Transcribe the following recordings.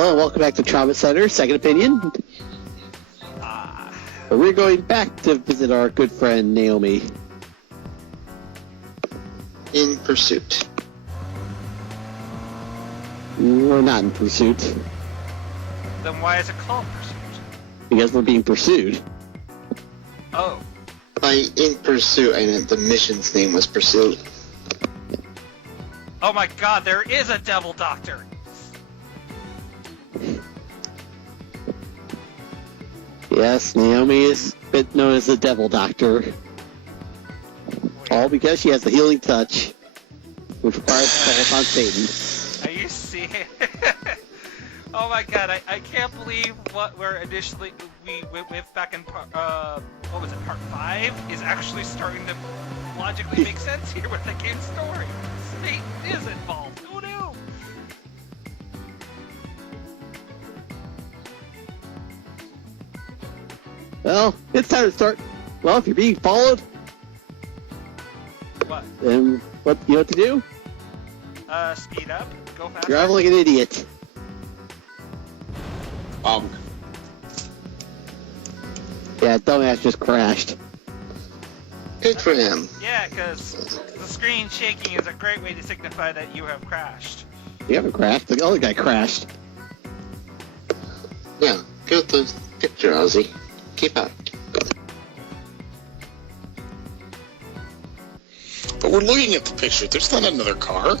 Hello, welcome back to Trauma Center, Second Opinion. We're going back to visit our good friend Naomi. In pursuit. We're not in pursuit. Then why is it called Pursuit? Because we're being pursued. Oh. By in pursuit, I meant the mission's name was Pursuit. Oh my god, there is a devil doctor! Yes, Naomi is a bit known as the Devil Doctor. All because she has the healing touch, which requires calls upon Satan. Are you seeing? Oh my god, I can't believe what we're initially we went with back in part what was it, part 5 is actually starting to logically make sense here with the game's story. Satan is involved. Who knew? Well, it's time to start. Well, if you're being followed, What? then what you know what to do? Speed up, go faster. Drive like an idiot. Yeah, dumbass just crashed. Good for him. Yeah, because the screen shaking is a great way to signify that you have crashed. You haven't crashed. The other guy crashed. Yeah, go with the picture, Ozzy. Keep up. But we're looking at the picture. There's not another car.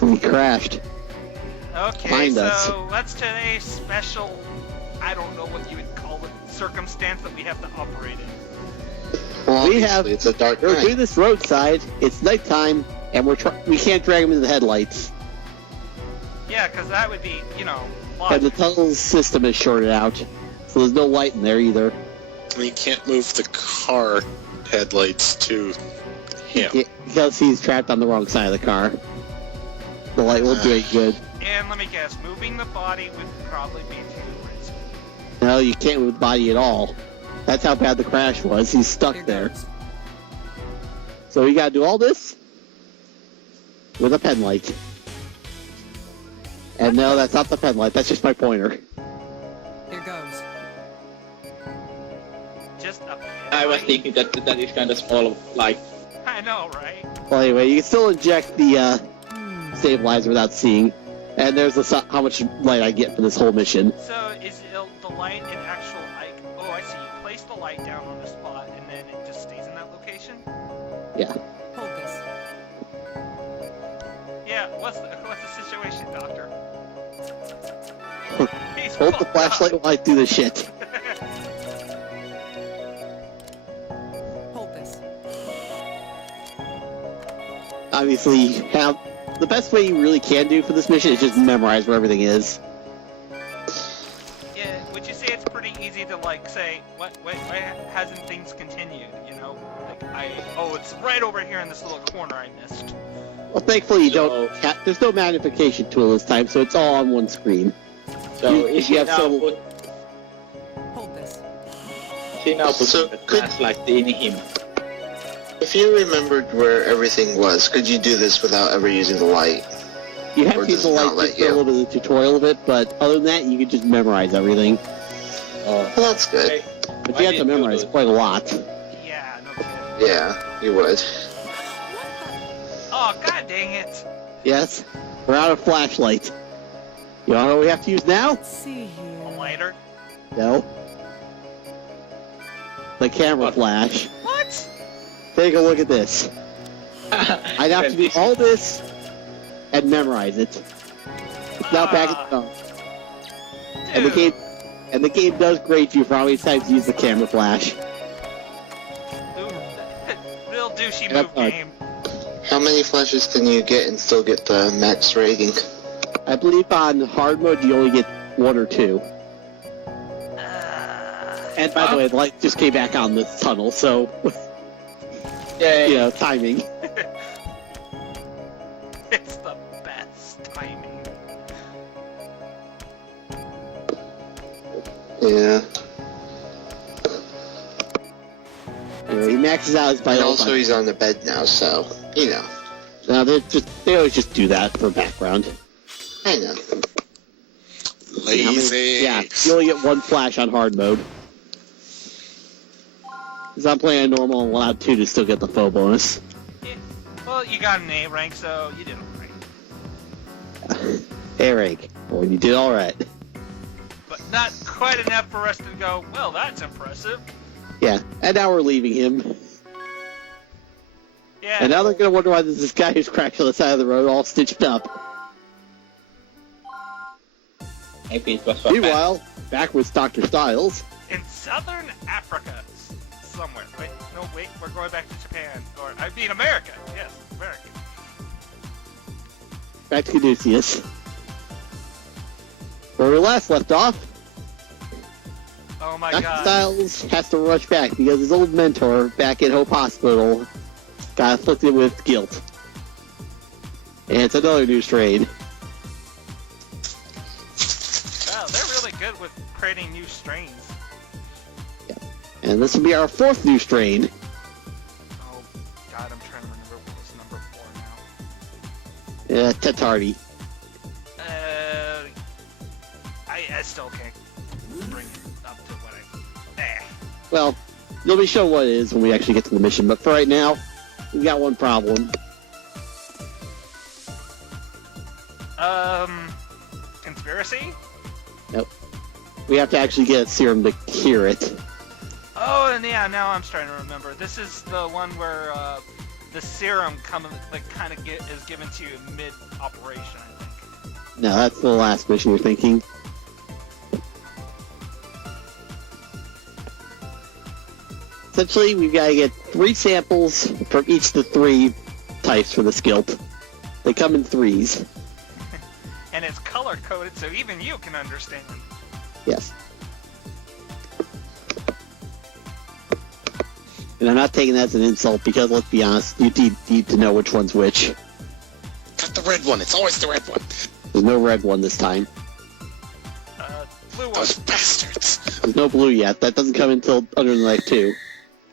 He crashed. Okay, Find so us. what's today's special, I don't know what you would call it, circumstance that we have to operate in? Well, We obviously, have- it's a dark We're doing night. this roadside. It's nighttime, and we can't drag him into the headlights. Yeah, because that would be, you know, And the logic. tunnel system is shorted out, so there's no light in there either. And you can't move the car headlights to him. Yeah, because he's trapped on the wrong side of the car. The light won't do any good. And let me guess, moving the body would probably be too risky. No, you can't move the body at all. That's how bad the crash was. He's stuck there. So we gotta do all this with a pen light. And no, that's not the pen light. That's just my pointer. Here goes. Just a I was thinking that is kind of small, like, I know, right? Well, anyway, you can still inject the stabilizer without seeing. And there's how much light I get for this whole mission. So is the light an actual, like, oh, I see, you place the light down on the spot and then it just stays in that location? Yeah. Hold this. Yeah, what's the situation, Doctor? He's Hold the fucked up. flashlight while I do the shit. Hold this. Obviously, you have the best way you really can do for this mission is just memorize where everything is. Yeah, would you say it's pretty easy to, like, say, why hasn't things continued, you know? Like, it's right over here in this little corner I missed. Well, thankfully you So- don't. There's no magnification tool this time, so it's all on one screen. so You- is you he have now some- put, Hold this. So the could- flashlight in him? If you remembered where everything was, could you do this without ever using the light? You have Or to use does the it not light let just for a you? little bit of the tutorial of it, but other than that, you can just memorize everything. Oh, Well, that's good. okay. But I you have to didn't know memorize that. quite a lot. Yeah, no kidding. Yeah, you would. Oh, god dang it! Yes, we're out of flashlight. You know what we have to use now? Let's see A here. lighter? No. The camera What? flash. What? Take a look at this. I'd have to do all this and memorize it. Now back at the and the Dude. game does grade you for how many times you use the camera flash. Real douchey Yeah, move game. How many flashes can you get and still get the max rating? I believe on hard mode you only get 1 or 2. And by the way, the light just came back on this tunnel, so Yay. you know, timing. It's the best timing. Yeah. He maxes out his And vital also he's on the bed now, so, you know. Now they always just do that for background. I know. Lazy. Yeah, you only get one flash on hard mode. Because I'm playing on normal and allowed 2 to still get the foe bonus. Yeah. Well, you got an A rank, so you did alright. A rank. Well, you did alright. But not quite enough for us to go, well, that's impressive. Yeah, and now we're leaving him. Yeah. And now they're going to wonder why there's this guy who's cracked on the side of the road all stitched up. Maybe it was for Meanwhile, back with Dr. Styles. In southern Africa. Somewhere. Wait, we're going back to Japan. Or, I mean, America. Yes, America. Back to Caduceus. Where we last left off, Oh my Dr. god. Styles has to rush back because his old mentor back at Hope Hospital got afflicted with guilt. And it's another new strain. Wow, they're really good with creating new strains. And this will be our 4th new strain. Oh god, I'm trying to remember what was number 4 now. Tetardi. I still can't bring it up to what I... Well, you'll be shown what it is when we actually get to the mission, but for right now, we've got one problem. Conspiracy? Nope. We have to actually get a serum to cure it. Oh, and yeah, now I'm starting to remember. This is the one where the serum is given to you mid-operation, I think. No, that's the last mission you're thinking. Essentially, we've got to get 3 samples from each of the 3 types for the skilt. They come in 3s. And it's color-coded, so even you can understand. Yes. And I'm not taking that as an insult because, let's be honest, you need to know which one's which. Got the red one. It's always the red one. There's no red one this time. Blue one. Those bastards. There's no blue yet. That doesn't come until Under the Knife 2.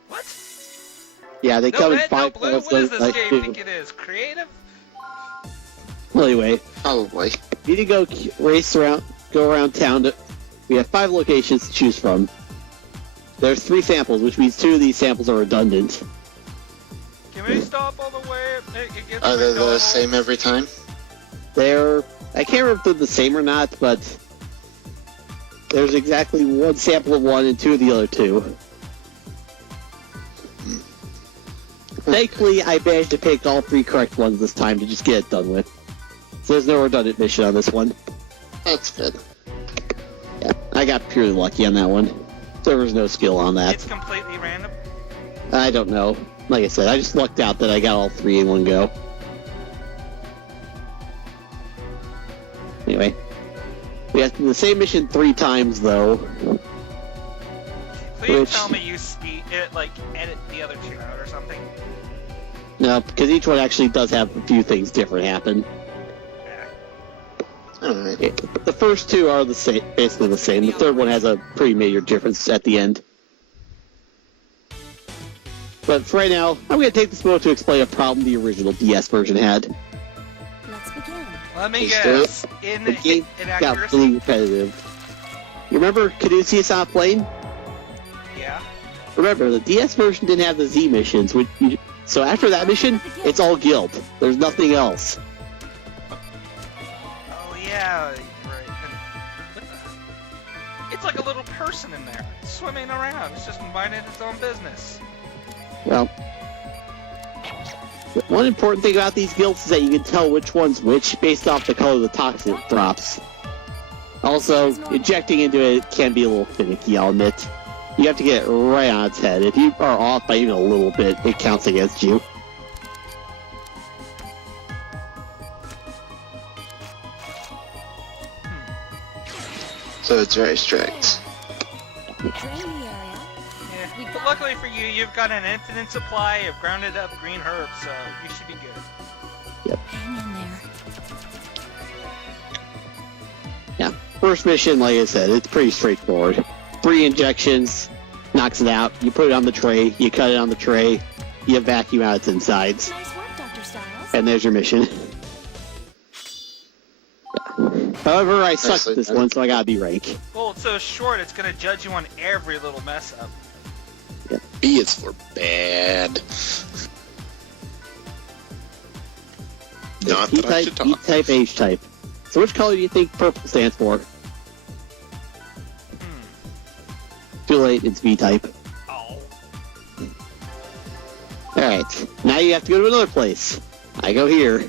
What? Yeah, they No come in red, 5 no blue? What does this Knife game 2. think it is? Creative? Well, anyway, Probably. we need to go around town. We have 5 locations to choose from. There's 3 samples, which means 2 of these samples are redundant. Can we stop all the way? Are they the same every time? I can't remember if they're the same or not, but there's exactly 1 sample of one and 2 of the other 2. Thankfully, I managed to pick all 3 correct ones this time to just get it done with. So there's no redundant mission on this one. That's good. Yeah, I got purely lucky on that one. There was no skill on that. It's completely random. I don't know. Like I said, I just lucked out that I got all 3 in one go. Anyway, we have to do the same mission 3 times, though. Please tell me you edit the other 2 out or something. No, because each one actually does have a few things different happen. Yeah. Alright. The first 2 are basically the same. The third one has a pretty major difference at the end. But for right now, I'm going to take this moment to explain a problem the original DS version had. Let's begin. Let me Let's guess. The game got Inaccuracy? really repetitive. You remember Caduceus on a plane? Yeah. Remember, the DS version didn't have the Z missions, so after that mission, it's all guild. There's nothing else. Oh yeah, you're right. What the? It's like a little person in there, swimming around. It's just minding its own business. Well, one important thing about these guilds is that you can tell which one's which based off the color the toxin drops. Also, injecting into it can be a little finicky, I'll admit. You have to get it right on its head. If you are off by even a little bit, it counts against you. So it's very strict. Drain the area. Yeah. But luckily for you, you've got an infinite supply of grounded up green herbs, so you should be good. Hang in there. Yeah, first mission, like I said, it's pretty straightforward. 3 injections, knocks it out. You put it on the tray, you cut it on the tray, you vacuum out its insides, Nice work, Dr. Styles. and there's your mission. Yeah. However, I suck Nicely at this done. one, so I gotta be rank. Well, it's so short, it's gonna judge you on every little mess up. B is for bad. Not that I T-type, should talk. E-type, H-type. So which color do you think purple stands for? Too late, it's V-type. Oh. Alright, now you have to go to another place. I go here.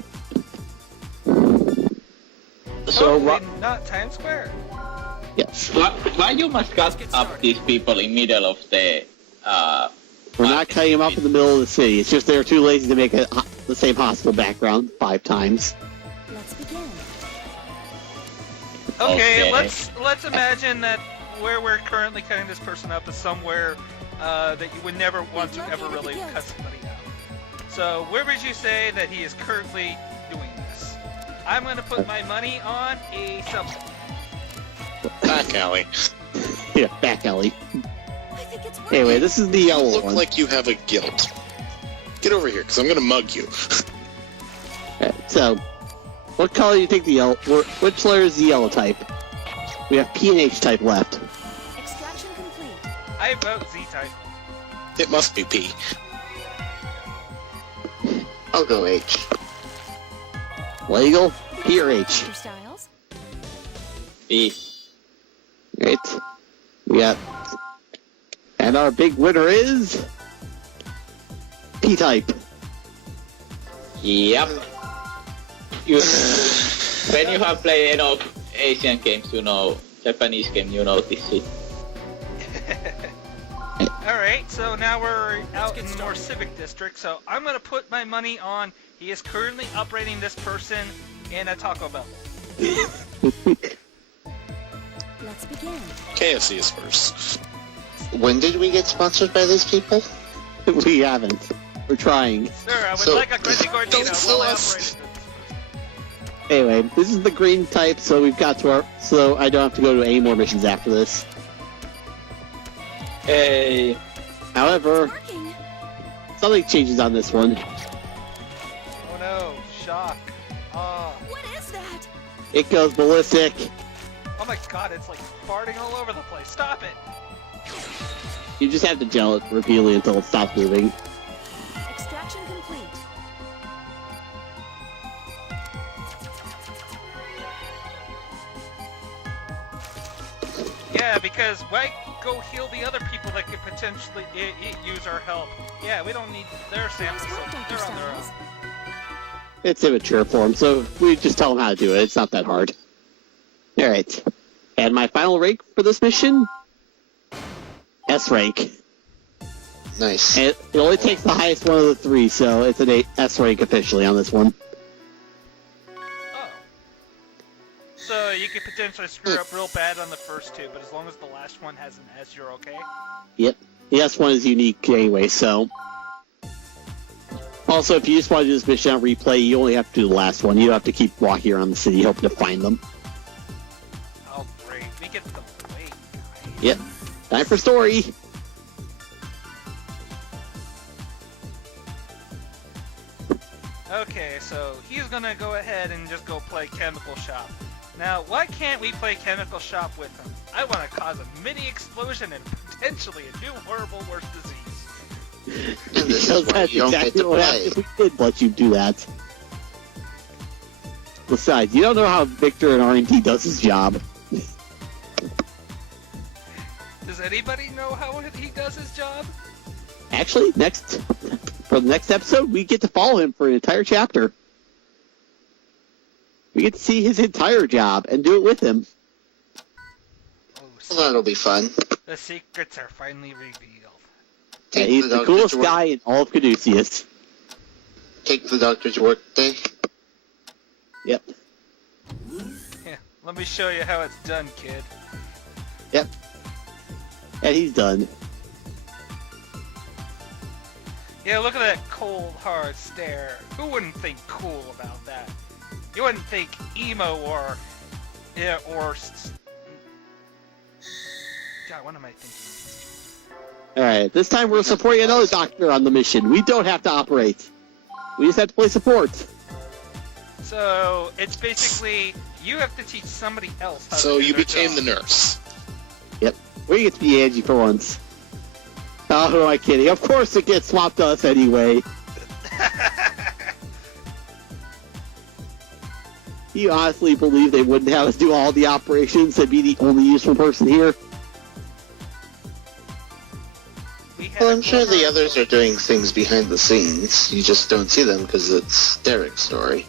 So Not Times Square. Yes. why you must cut up these people in middle of the We're not cutting them up in the middle of the city. It's just they're too lazy to make the same hospital background 5 times. Let's begin. Okay, Okay. let's imagine that where we're currently cutting this person up is somewhere that you would never want to ever really cut somebody out. So where would you say that he is currently doing this? I'm going to put my money on a subway. Back alley. Yeah, back alley. I think it's working. Anyway, this is the You yellow look one. like you have a guilt. Get over here, because I'm going to mug you. Alright, so, what color do you think the yellow... Which layer is the yellow type? We have P and H type left. Extraction complete. I vote Z-type. It must be P. I'll go H. Legal, P or H? Dr. Styles. B. Right. We got... And our big winner is... P-type. Yep. You, when you have played enough Asian games, you know, Japanese game, you know this shit. Alright, so now we're out in the more civic district, so I'm going to put my money on he is currently operating this person in a Taco Bell. Let's begin. KFC is first. When did we get sponsored by these people? We haven't. We're trying. Sir, I would So- like a crunchy gordita Don't while sell I us. operate this. Anyway, this is the green type, so we've got to our... So I don't have to go to any more missions after this. Hey. However, Working. something changes on this one. Oh no, shock. Oh. What is that? It goes ballistic. Oh my god, it's like farting all over the place. Stop it! You just have to gel it repeatedly until it stops moving. Extraction complete. Yeah, because why go heal the other people that could potentially use our help? Yeah, we don't need their samples, Nice work, so Dr. they're on their own. Styles. It's immature form, so we just tell them how to do it. It's not that hard. Alright. And my final rank for this mission? S rank. Nice. And it only takes the highest one of the 3, so it's an S rank officially on this one. Oh. So you could potentially screw up real bad on the first 2, but as long as the last one has an S, you're okay? Yep. The S one is unique anyway, so... Also, if you just want to do this mission on replay, you only have to do the last one. You don't have to keep walking around the city hoping to find them. Oh great, we get the wait, guys. Yep. Time for story! Okay, so he's gonna go ahead and just go play Chemical Shop. Now, why can't we play Chemical Shop with him? I want to cause a mini explosion and potentially a new horrible worse disease. And this Because is why that's you don't get exactly to what play. happened if we did let you do that. Besides, you don't know how Victor in R&D does his job. Does anybody know how he does his job? Actually, for the next episode, we get to follow him for an entire chapter. We get to see his entire job and do it with him. Oh, Well, that'll be fun. the secrets are finally revealed. Yeah, Take he's the the doctor coolest to work. guy in all of Caduceus. Take the doctor to work day. Yep. Yeah, let me show you how it's done, kid. Yep. And he's done. Yeah, look at that cold, hard stare. Who wouldn't think cool about that? You wouldn't think emo or... Yeah, or... God, what am I thinking? Alright, this time we're supporting another doctor on the mission. We don't have to operate. We just have to play support. So it's basically you have to teach somebody else how So to do you their became the job. nurse. Yep. We get to be Angie for once. Oh, who am I kidding? Of course it gets swapped to us anyway. Do you honestly believe they wouldn't have us do all the operations and be the only useful person here? We had Well, a I'm sure the former- others are doing things behind the scenes. You just don't see them because it's Derek's story.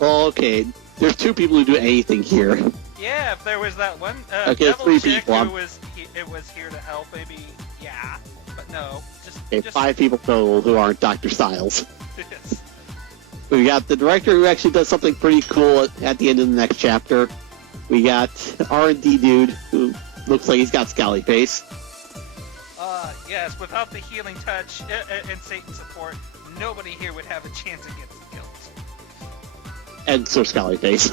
Well, okay. There's two people who do anything here. Yeah, if there was that one Okay, devil three chick people. who was it was here to help, maybe. Yeah, but no, just Okay, 5 people total who aren't Dr. Styles. We got the director who actually does something pretty cool at the end of the next chapter. We got R&D dude who looks like he's got scally face. Yes, without the healing touch and Satan's support, nobody here would have a chance against guilt. And Sir Scally face.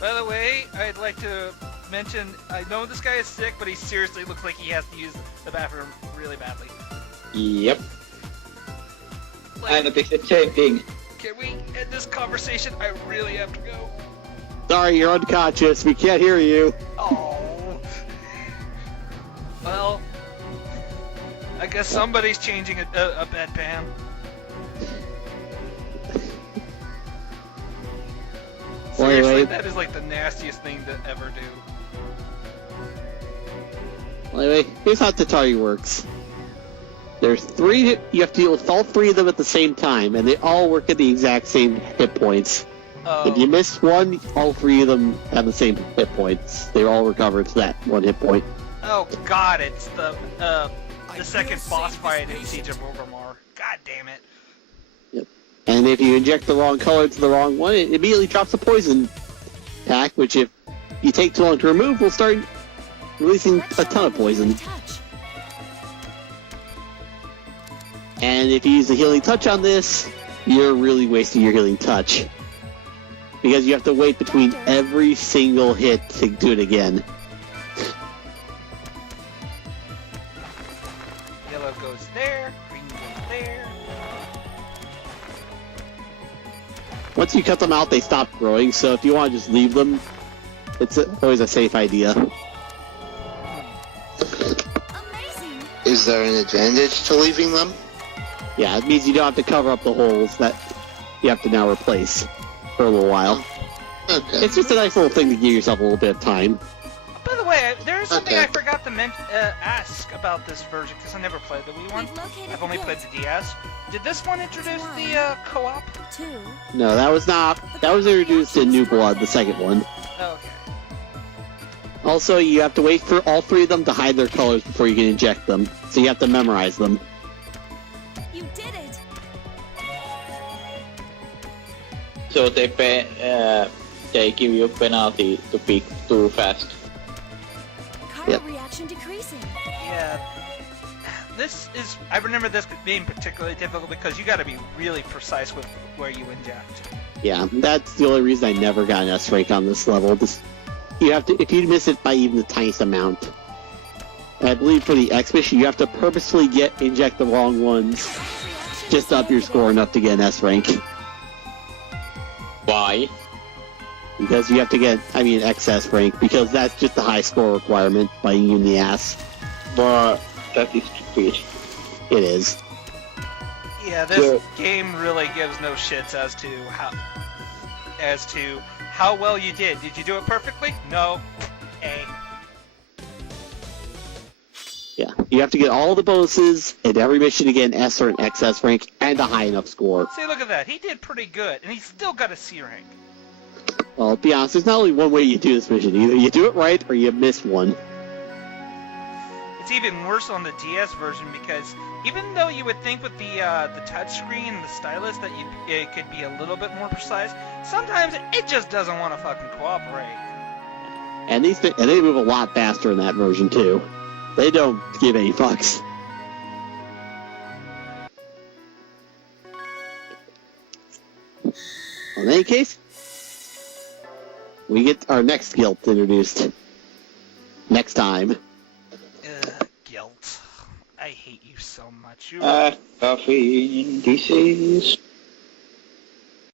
By the way, I'd like to mention, I know this guy is sick, but he seriously looks like he has to use the bathroom really badly. Yep. I Like, noticed the same thing. can we end this conversation? I really have to go. Sorry, you're unconscious. We can't hear you. Oh. Well, I guess somebody's changing a bedpan. Well, Seriously, anyway. that is like the nastiest thing to ever do. Well, anyway, here's how Tatari works. There's 3, you have to deal with all 3 of them at the same time, and they all work at the exact same hit points. If you miss one, all 3 of them have the same hit points. They all recover to that 1 hit point. Oh god, it's the second boss fight in Siege of Orgrimmar. God damn it. And if you inject the wrong color to the wrong one, it immediately drops a poison pack, which if you take too long to remove, will start releasing Let's a show ton of them the healing poison. touch. And if you use the healing touch on this, you're really wasting your healing touch. Because you have to wait between every single hit to do it again. Yellow goes there, green goes there. Once you cut them out, they stop growing, so if you want to just leave them, it's always a safe idea. Amazing. Is there an advantage to leaving them? Yeah, it means you don't have to cover up the holes that you have to now replace for a little while. Okay. It's just a nice little thing to give yourself a little bit of time. By the way, there is something Okay. I forgot to ask about this version, because I never played the Wii one. We've located I've only the played guild. the DS. Did this one introduce the co-op? 2. No, that was not. That was introduced in New Blood, the second one. Okay. Also, you have to wait for all 3 of them to hide their colors before you can inject them, so you have to memorize them. You did it. So they give you a penalty to pick too fast. Card Yep. reaction decreasing. Yeah. This is... I remember this being particularly difficult because you gotta be really precise with where you inject. Yeah, that's the only reason I never got an S rank on this level. You have to, if you miss it by even the tiniest amount. And I believe for the X mission, you have to purposefully inject the wrong ones Reaction just to up your score enough to get an S rank. Why? Because you have to get, XS rank, because that's just the high score requirement, biting you in the ass. But that is stupid. It is. Yeah, this game really gives no shits as to how well you did. Did you do it perfectly? No. A. Yeah, you have to get all the bonuses in every mission to get an S or an XS rank and a high enough score. See, look at that. He did pretty good, and he's still got a C rank. Well, to be honest, there's not only one way you do this mission. Either you do it right or you miss one. It's even worse on the DS version because even though you would think with the touchscreen and the stylus that it could be a little bit more precise, sometimes it just doesn't want to fucking cooperate. And they move a lot faster in that version too. They don't give any fucks. In any case, we get our next guild introduced next time. Guilt. I hate you so much. You Caffeine disease.